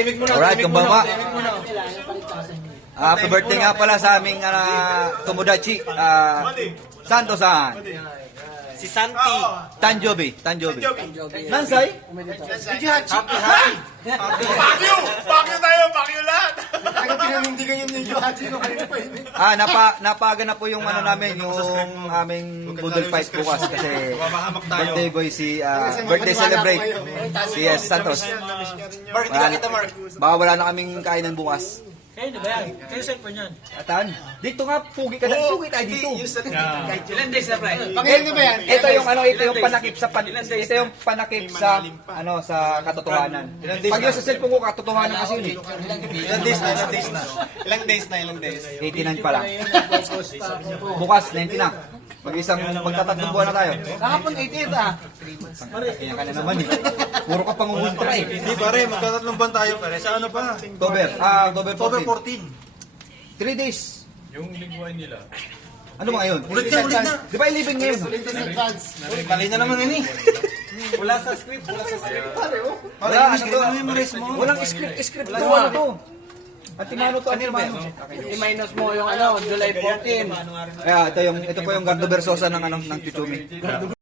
Alright, kumbaba. Happy birthday nga pala sa aming Tomodachi. Santo-san. Si Santi. Tanjobi. Nansay? Bakyo tayo, bakyo lahat. Napaga na po yung namin, yung aming Budol Fight bukas kasi birthday boy birthday celebrate si Santos. Baka wala na kaming kainan bukas. Kayo na ba yan? Kayo cellphone yan. Atan, dito nga, pugi ka na. Pugi tayo dito. Ilan days na, pre? Pangalan na ba yan? Ito yung panakip sa ito yung panakip sa sa katotohanan. Pag yung sa cellphone ko katotohanan kasi yun eh. Ilang days na? 89 pa lang. Bukas 90 na. Magtatatlong buwan na tayo. Kahapon 88 ah. Kaya ka na naman eh. Puro ka pangunguntra eh. Hindi pare, magkatatlong buwan tayo pare. Sa ano pa? October 14. 3 days. Yung lingguan nila. Ano ba ngayon? Ulit na. Di ba 11 ngayon? Mali na naman yun eh. Wala sa script. Wala, ano to? Walang script to. Ano to? Antimano to, antimano. I-minus mo yung July 14. Kaya ito po yung Gardo Versosa ng Chuchumi.